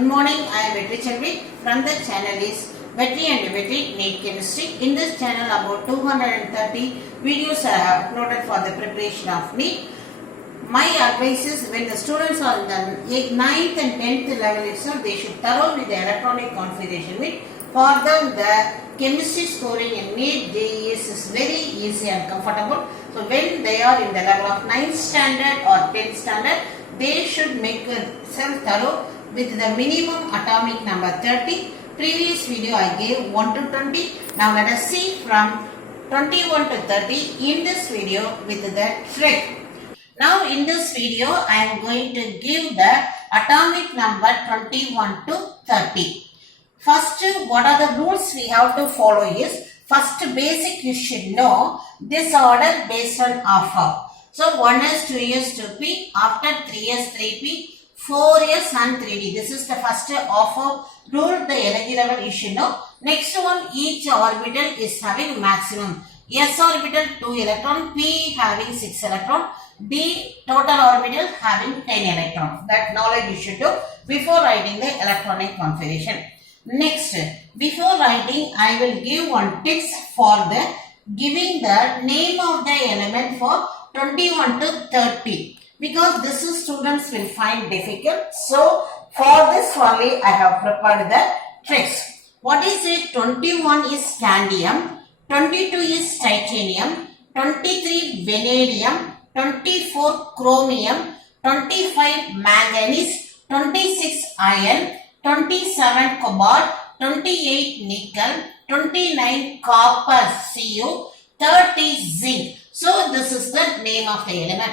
Good morning, I am Vetri Chelvi from the channel is Vetri and Vetri NEET Chemistry. In this channel about 230 videos I have uploaded for the preparation of NEET. My advice is when the students are in the 9th and 10th level itself, they should thorough with the electronic configuration with. For them, the chemistry scoring in NEET JES is very easy and comfortable. So when they are in the level of 9th standard or 10th standard, they should make self thorough with the minimum atomic number 30. Previous video I gave 1 to 20. Now let us see from 21 to 30 in this video with the trick. Now in this video I am going to give the atomic number 21 to 30. First, what are the rules we have to follow is, first basic you should know this order based on alpha. So 1s, 2s, 2p, after 3s, 3p, 4s and 3d. This is the first alpha rule, the energy level you should know. Next one, each orbital is having maximum. S orbital 2 electron, p having 6 electron, d total orbital having 10 electron. That knowledge you should do before writing the electronic configuration. Next, before writing, I will give one tips for the giving the name of the element for 21 to 30, because this is students will find difficult. So for this only I have prepared the tricks. What is it? 21 is scandium, 22 is titanium, 23 vanadium, 24 chromium, 25 manganese, 26 iron, 27 cobalt, 28 nickel, 29 copper Cu, 30 zinc. So this is the name of the element.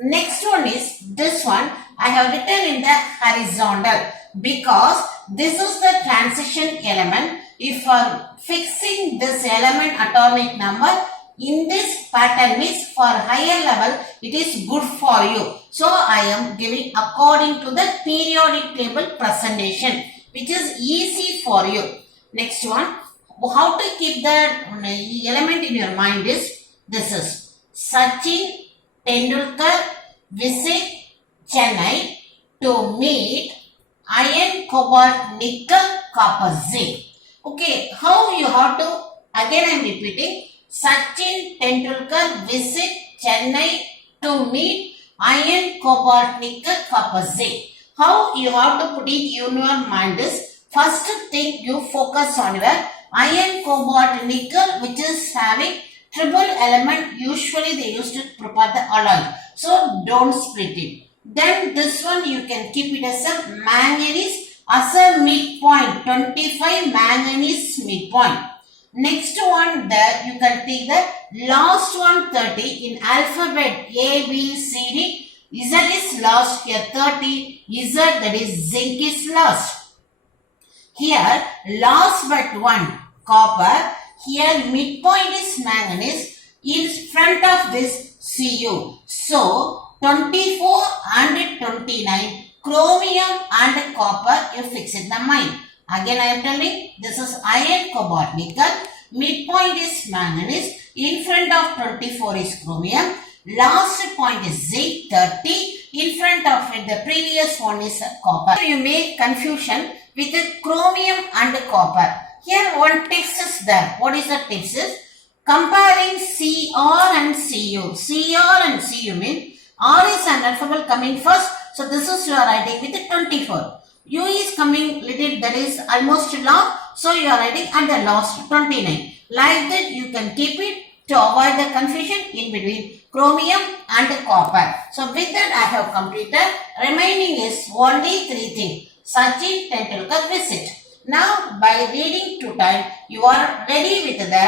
Next one is this one. I have written in the horizontal because this is the transition element. If you are fixing this element atomic number in this pattern means for higher level it is good for you. So I am giving according to the periodic table presentation, which is easy for you. Next one, how to keep the element in your mind is, this is Sachin Tendulkar visit Chennai to meet iron, cobalt, nickel, copper, zinc. Okay, how you have to, again I am repeating, Sachin Tendulkar visit Chennai to meet iron, cobalt, nickel, copper, zinc. How you have to put it in your mind is, first thing you focus on your iron, cobalt, nickel, which is having triple element. Usually they used to prepare the alloy. So don't split it. Then this one you can keep it as a manganese as a midpoint. 25 manganese midpoint. Next one there you can take the last one 30 in alphabet A, B, C, D. Z is last here 30. Z, that is zinc, is last. Here last but one copper. Here midpoint is manganese. In front of this Cu. So 24 and 29 chromium and copper you fix in the mind. Again I am telling, this is iron, cobalt, nickel. Midpoint is manganese. In front of 24 is chromium. Last point is zinc 30. In front of it the previous one is copper. You make confusion with the chromium and copper. Here one tips is there. What is the tips is? Comparing Cr and Cu. Cr and Cu mean R is an alphabet coming first. So this is you are writing with the 24. U is coming little, that is almost long. So you are writing at the last 29. Like that you can keep it to avoid the confusion in between chromium and copper. So with that I have completed. Remaining is only three things. Sachin Tendulkar visit. Now by reading to time you are ready with the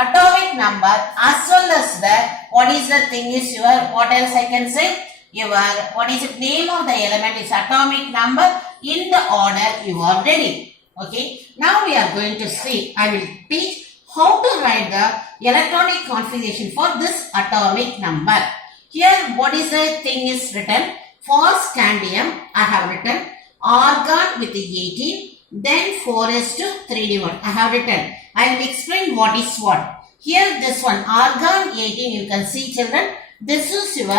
atomic number as well as the what is the thing is your, what else I can say, your what is the name of the element is atomic number in the order you are ready. Okay, now we are going to see, I will teach how to write the electronic configuration for this atomic number. Here what is the thing is written, for scandium I have written argon with the 18. Then 4s to 3d1 I have written. I will explain what is what. Here this one argon 18 you can see children. This is your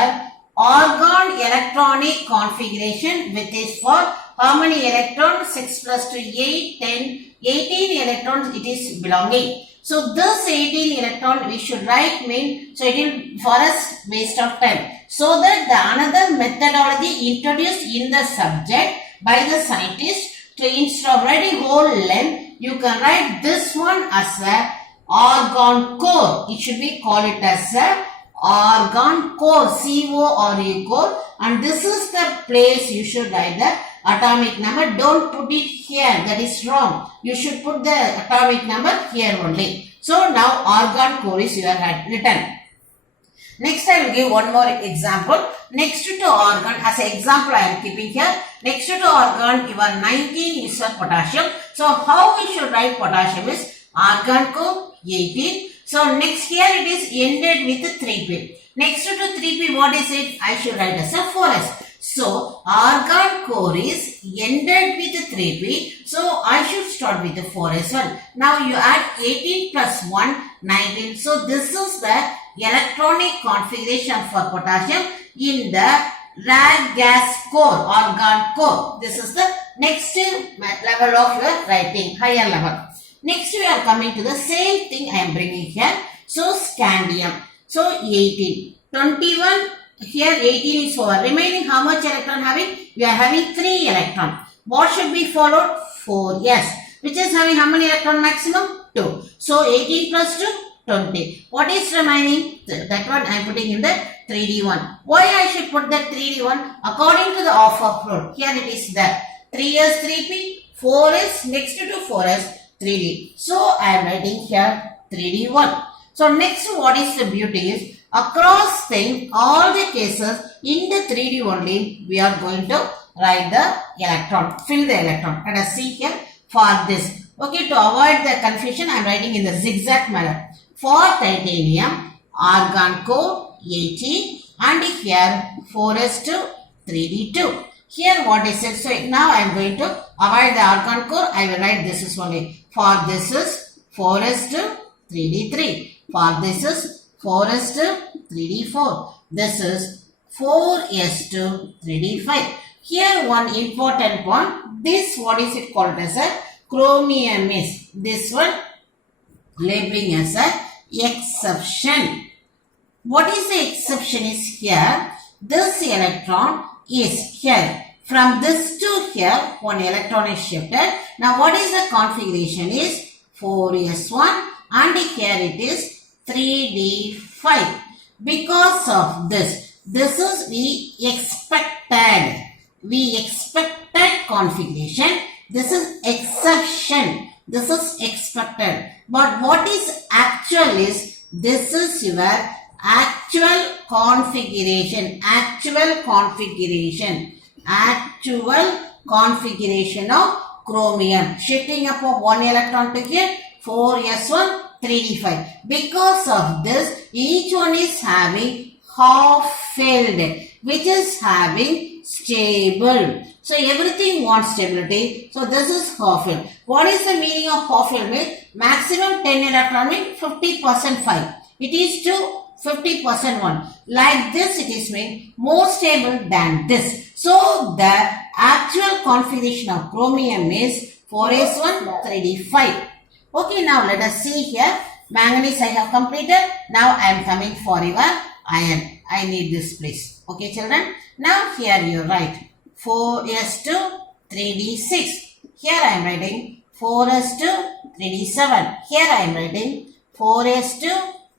argon electronic configuration, which is for how many electrons? 6 plus 2, 8, 10, 18 electrons it is belonging. So this 18 electron we should write mean, so it will for us waste of time. So that the another methodology introduced in the subject by the scientist, to instead of writing whole length, you can write this one as a argon core. It should be called it as a argon core, C-O-R-E core, and this is the place you should write the atomic number. Don't put it here, that is wrong. You should put the atomic number here only. So now argon core is your written. Next I will give one more example. Next to argon, as an example I am keeping here. Next to argon, your 19 is a potassium. So how we should write potassium is argon core 18. So next here it is ended with 3p. Next to 3p, what is it? I should write as a 4s. So argon core is ended with 3p. So I should start with the 4 as well. Now you add 18 plus 1, 19. So this is the electronic configuration for potassium in the rare gas core, argon core. This is the next level of your writing, higher level. Next we are coming to the same thing I am bringing here. So scandium. So 18. 21 here 18 is over. Remaining how much electron having? We are having 3 electron. What should be followed? 4. Yes. Which is having how many electron maximum? 2. So 18 plus 2, 20. What is remaining? That one I am putting in the 3D one. Why I should put that 3D one? According to the offer flow. Here it is there. 3 is 3p, 4 is next to 4 is 3D. So I am writing here 3D one. So next what is the beauty is, across thing, all the cases in the 3D only we are going to write the electron, fill the electron. Let us see here for this. Okay, to avoid the confusion I am writing in the zigzag manner. For titanium, argon core 18 and here 4s2 3d2. Here what is it? So now I am going to avoid the argon core. I will write this is only. For this is 4s2 3d3. For this is 4s2 3d4. This is 4s2 3d5. Here one important one. This what is it called as a chromium is. This one labeling as a exception. What is the exception is here? This electron is here. From this to here, one electron is shifted. Now what is the configuration is 4s1 and here it is 3d5. Because of this is we expected configuration. This is exception. This is expected. But what is actual is, this is your actual configuration. Actual configuration of chromium. Shifting up of one electron to here, 4s1, 3d5. Because of this, each one is having half filled, which is having stable. So everything wants stability. So this is half filled. What is the meaning of half filled? Maximum 10 electron means 50% 5. It is to 50% 1. Like this it is mean more stable than this. So the actual configuration of chromium is 4s1 3d5. Okay, now let us see here. Manganese I have completed. Now I am coming for your iron. I need this please. Okay children. Now here you write 4s2 3d6. Here I am writing 4s2 3d7. Here I am writing 4s2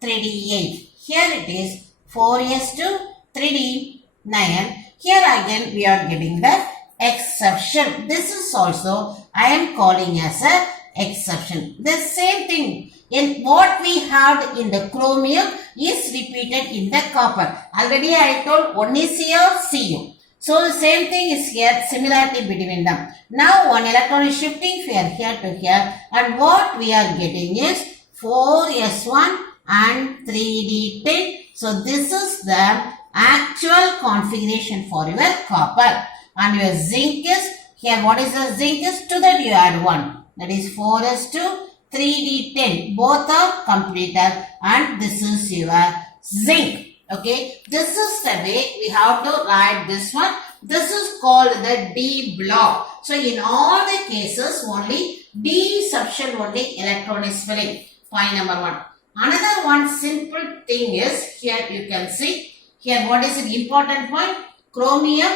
3d8. Here it is 4s2 3d9. Here again we are getting the exception. This is also I am calling as a exception. The same thing in what we had in the chromium is repeated in the copper. Already I told one is here, Cu. So the same thing is here, similarity between them. Now one electron is shifting here to here, and what we are getting is 4s1 and 3d10. So this is the actual configuration for your copper. And your zinc is here. What is the zinc is? To that you add 1. That is 4s2 3d10. Both are completed and this is your zinc. Okay. This is the way we have to write this one. This is called the D block. So in all the cases, only D subshell only electron is filling. Point number 1. Another one simple thing is, here you can see, here what is the important point? Chromium,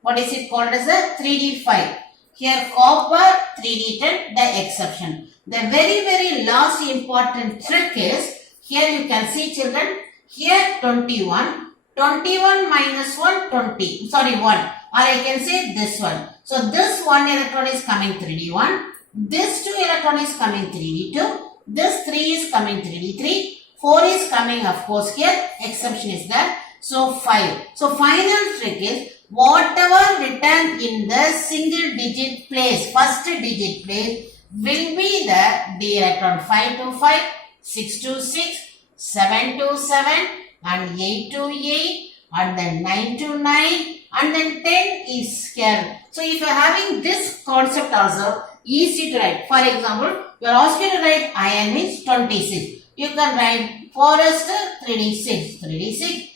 what is it called as a 3D5. Here copper 3D10, the exception. The very last important trick is, here you can see children, here 21, 21 minus 1, 20, sorry 1, or I can say this one. So this 1 electron is coming 3D1, this 2 electron is coming 3D2, this 3 is coming 3D3, 4 is coming of course here, exception is there, so 5. So final trick is, whatever written in the single digit place, first digit place, will be the D electron. 5 to 5, 6 to 6, 7 to 7, and 8 to 8, and then 9 to 9, and then 10 is here. So if you are having this concept also, easy to write. For example, you are asked to write iron means 26. You can write forest 3D6, 3D6.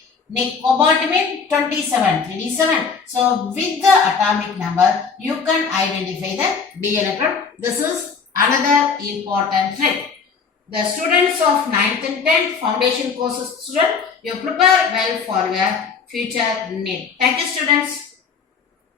Cobalt means 27, 3D7. So with the atomic number, you can identify the D electron. This is another important trick. The students of 9th and 10th foundation courses student, you prepare well for your future need. Thank you students.